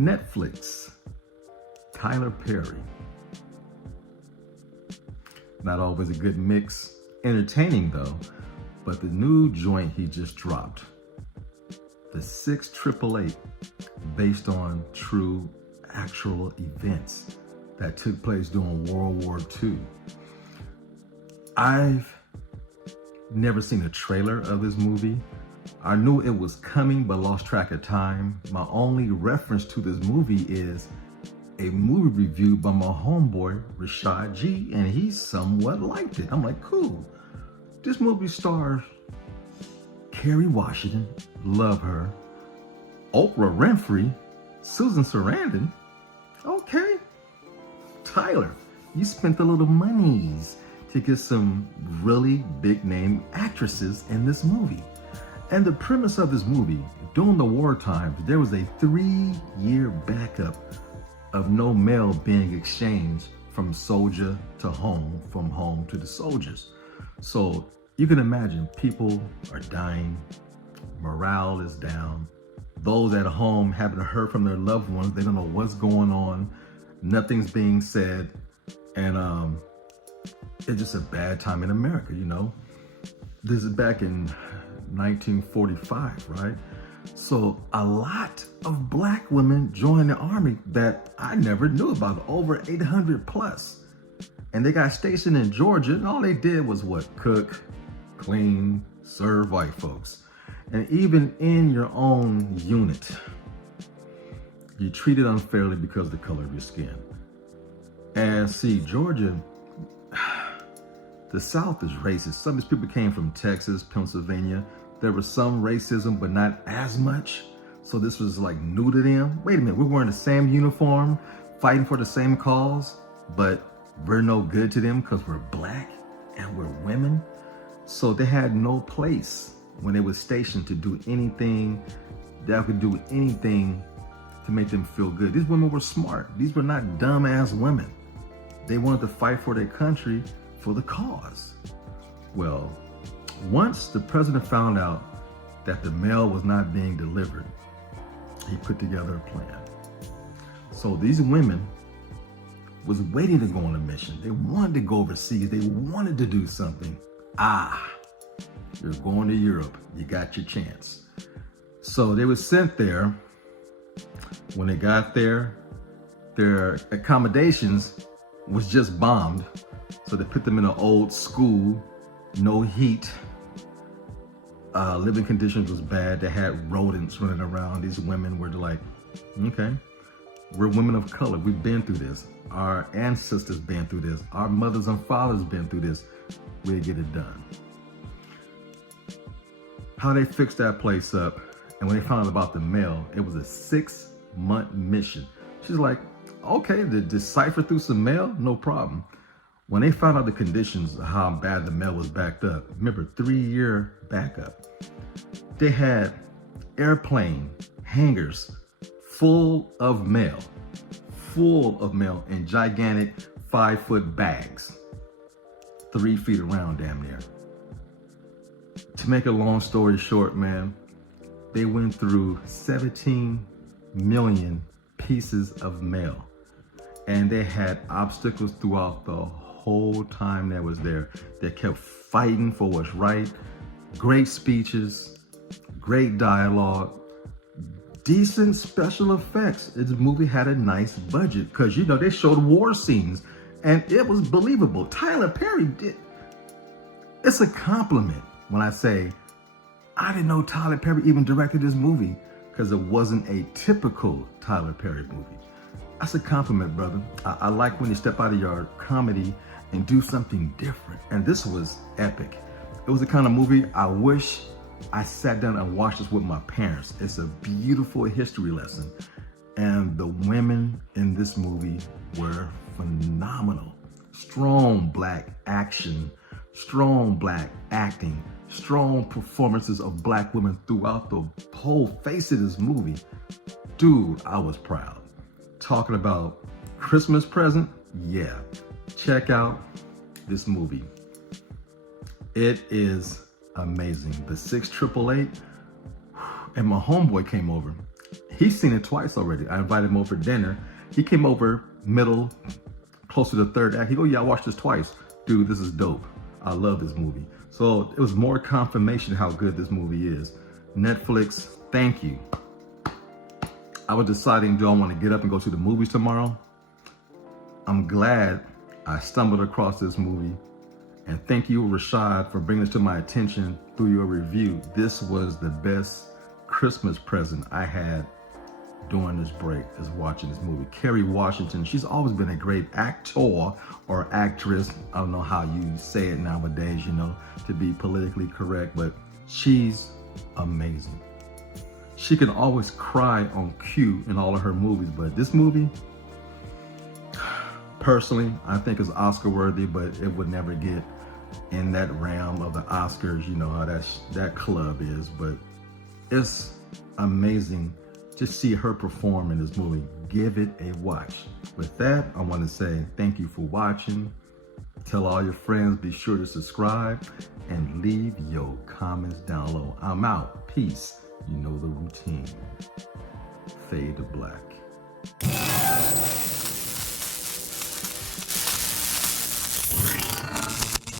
Netflix, Tyler Perry. Not always a good mix. Entertaining though, but the new joint he just dropped, the 6888, based on true actual events that took place during World War II. I've never seen a trailer of this movie. I knew it was coming, but lost track of time. My only reference to this movie is a movie review by my homeboy, Rashad G, and he somewhat liked it. I'm like, cool. This movie stars Kerry Washington, love her, Oprah Winfrey, Susan Sarandon. Okay. Tyler, you spent a little monies to get some really big name actresses in this movie. And the premise of this movie, during the war times, there was a 3-year backup of no mail being exchanged from soldier to home, from home to the soldiers. So you can imagine people are dying, morale is down. Those at home haven't heard from their loved ones. They don't know what's going on. Nothing's being said. And it's just a bad time in America, you know? This is back in 1945, right? So a lot of black women joined the army that I never knew about, over 800 plus. And they got stationed in Georgia, and all they did was what? Cook, clean, serve white folks. And even in your own unit, you're treated unfairly because of the color of your skin. And see, Georgia, the South is racist. Some of these people came from Texas, Pennsylvania. There was some racism, but not as much. So this was like new to them. Wait a minute, we're wearing the same uniform, fighting for the same cause, but we're no good to them because we're black and we're women. So they had no place when they were stationed to do anything that could do anything to make them feel good. These women were smart. These were not dumbass women. They wanted to fight for their country, for the cause. Well, once the president found out that the mail was not being delivered, he put together a plan. So these women was waiting to go on a mission. They wanted to go overseas. They wanted to do something. You're going to Europe. You got your chance. So they were sent there. When they got there, their accommodations was just bombed. So they put them in an old school, no heat. Living conditions was bad. They had rodents running around. These women were like, okay, we're women of color. We've been through this. Our ancestors been through this. Our mothers and fathers been through this. We'll get it done. How they fixed that place up, and when they found out about the mail, it was a 6-month mission. She's like, okay, to decipher through some mail, no problem. When they found out the conditions of how bad the mail was backed up, remember, 3-year backup, they had airplane hangars full of mail in gigantic 5-foot bags, 3 feet around damn near. To make a long story short, man, they went through 17 million pieces of mail, and they had obstacles throughout the whole time that was there. They kept fighting for what's right. Great speeches, great dialogue, decent special effects. This movie had a nice budget because, you know, they showed war scenes and it was believable. Tyler Perry did. It's a compliment when I say I didn't know Tyler Perry even directed this movie, because it wasn't a typical Tyler Perry movie. That's a compliment, brother. I like when you step out of your comedy and do something different. And this was epic. It was the kind of movie I wish I sat down and watched this with my parents. It's a beautiful history lesson. And the women in this movie were phenomenal. Strong black action, strong black acting, strong performances of black women throughout the whole face of this movie. Dude, I was proud. Talking about Christmas present, yeah. Check out this movie. It is amazing. The 6888, and my homeboy came over. He's seen it twice already. I invited him over for dinner. He came over middle, close to the third act. He go, yeah, I watched this twice. Dude, this is dope. I love this movie. So it was more confirmation how good this movie is. Netflix, thank you. I was deciding, do I want to get up and go to the movies tomorrow? I'm glad I stumbled across this movie. And thank you, Rashad, for bringing this to my attention through your review. This was the best Christmas present I had during this break, is watching this movie. Kerry Washington, she's always been a great actor or actress. I don't know how you say it nowadays, you know, to be politically correct, but she's amazing. She can always cry on cue in all of her movies, but this movie, personally, I think is Oscar worthy, but it would never get in that realm of the Oscars. You know how that club is, but it's amazing to see her perform in this movie. Give it a watch. With that, I want to say thank you for watching. Tell all your friends, be sure to subscribe and leave your comments down below. I'm out. Peace. You know the routine. Fade to black.